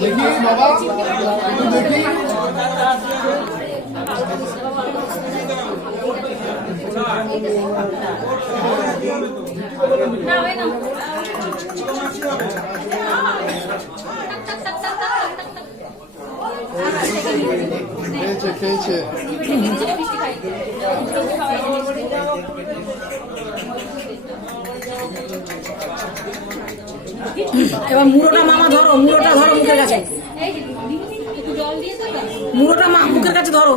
দেখি বাবা দেখি খেয়েছে এবার মুড়োটা মামা ধরো, মুড়োটা ধরো মুখের কাছে, মুড়োটা মুখের কাছে ধরো।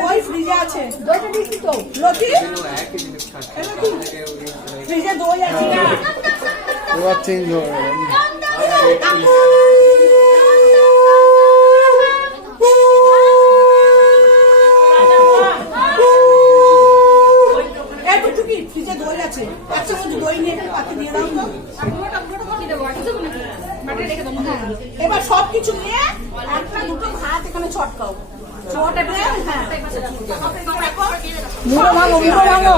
দই ফ্রিজে আছে, দইটা দিচ্ছি তো লতি ফ্রিজে দই আছে না, এবার চেঞ্জ হয়ে গেল। এটুকুই ফ্রিজে দই আছে, এক চামচ দই নিয়ে পাতে দিয়ে দাও তো। এবার সবকিছু নিয়ে একটা দুটো ভাত এখানে ছটকাও, মুড়ো ভাঙো, মুড়ো ভাঙো।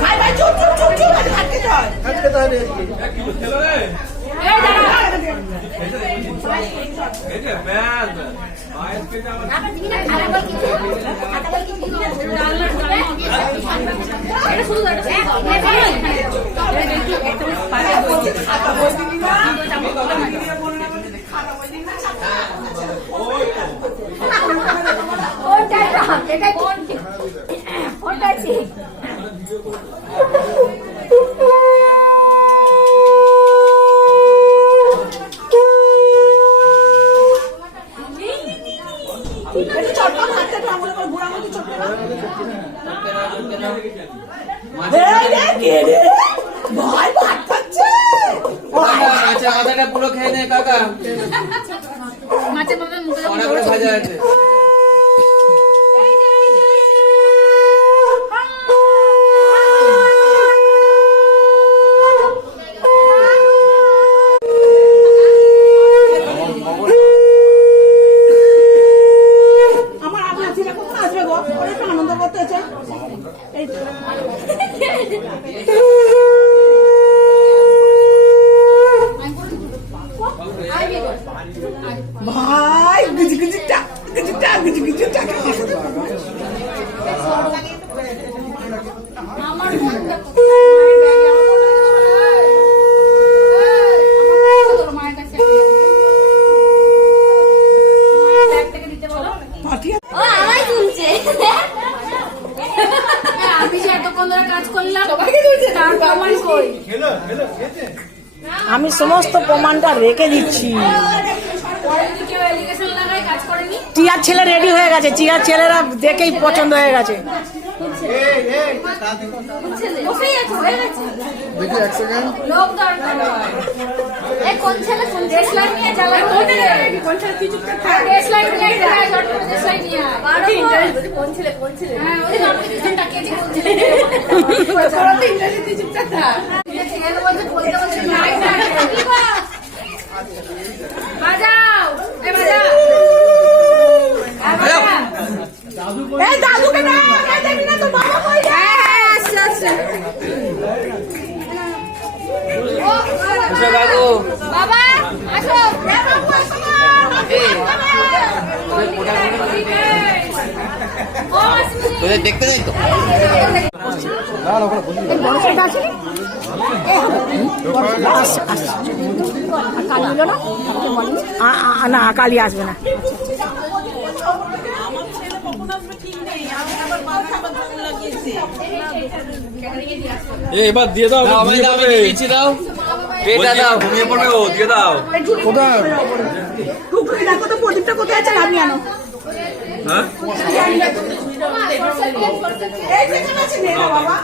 ভাই ভাই চুপ চুপ চুপ চুপ, ভাত খেতে হয়, ভাত খেতে হয়। মাথাটা পুরো খেয়ে নে কাকা, অনেক করে ভাজা আছে। আমার আপনার ছেলে কখন আসবে গো, ওরা একটু আনন্দ করতেছে। ভাই গুজি গুজি টাক গুজি টাক গুজি গুজি টাক আমি সমস্ত প্রমাণটা রেখে দিচ্ছি। টিয়ার ছেলে রেডি হয়ে গেছে, টিয়ার ছেলেরা দেখেই পছন্দ হয়ে গেছে। দেখি এক সেকেন্ড, দাদুকে না দেখবি না, তো বাবা কই বাবা আসো, তোদের দেখতে নেই তো না, কালি আসবে না। এবার দিয়ে দাও, দিচ্ছি, দাও এটা দাও, ঘুমিয়ে পড়বে ও, দিয়ে দাও। কোথায় দেখো তো প্রদীপটা কোথায় আছে, নামিয়ে আনো। এই যেখানে আছে নে না বাবা।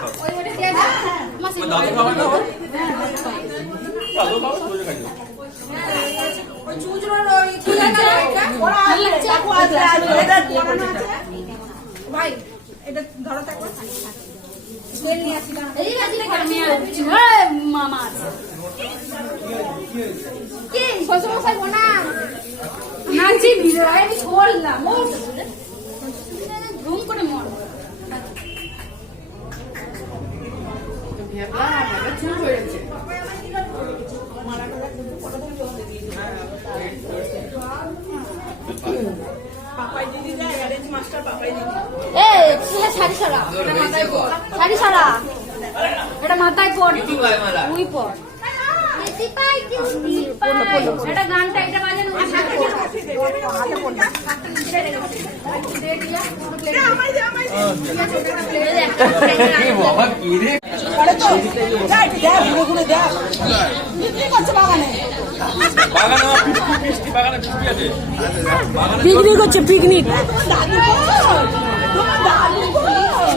ওরা আসবে, কাকু আসবে, আসবে। এটা পড়ানো আছে। ভাই, এটা ধরো থাকো। মামা কি শ্বশুরমশাই বোনা নাচি আমি করলাম ও ঘুম করে মন পাপাই দিদি যায়, অ্যারেঞ্জ মাস্টার পাপাই দিদি। এই শাড়ি সারা শাড়ি সারা এটা মাথায় পর তুই পর এটা গানটা এটা বাজে না বাবা কি রে পরে তো যাই দেখ, ঘুরে ঘুরে দেখ। বিক্রি করছে বাগানে। পিকনিক হচ্ছে পিকনিক। তোমার দাদু কই? তোমার দাদু কই?